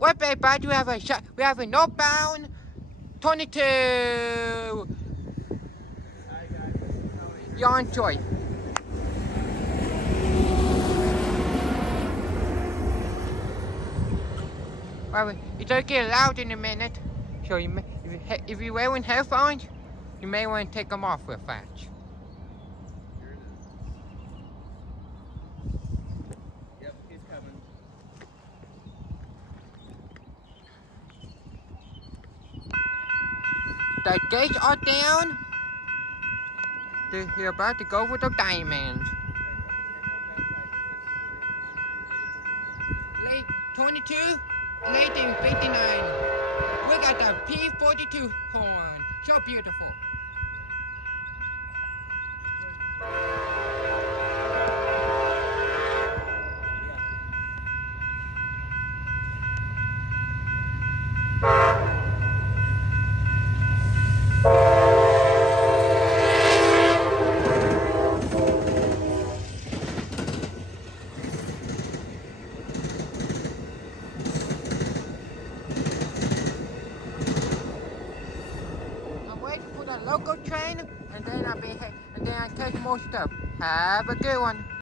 What bay, bud? We have a northbound 22. Y'all enjoy. Well, it'll get loud in a minute, so if you're wearing headphones, you may want to take them off real fast. Yep, he's coming. The gates are down. They're about to go with the diamonds. Late 22, late in 59. We got the P42 horn. So beautiful. I'm waiting for the local train, and then I take more stuff. Have a good one.